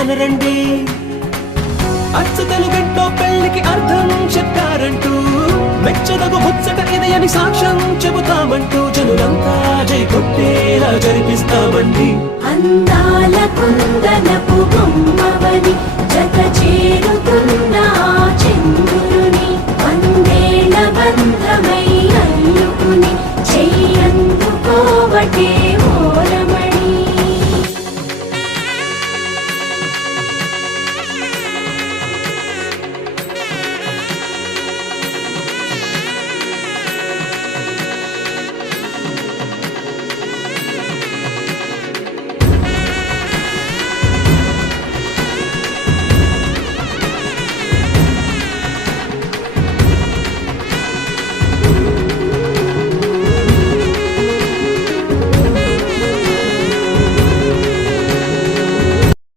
అనరండి. అచ్చ తెలుగింట్లో పెళ్లికి అర్థం చెప్పారంటూ మెచ్చదగు ముచ్చట ఇది అని సాక్ష్యం చెబుతామంటూ జనులంతా జై కొట్టేలా జరిపిస్తామండి. అందాల కుందనపు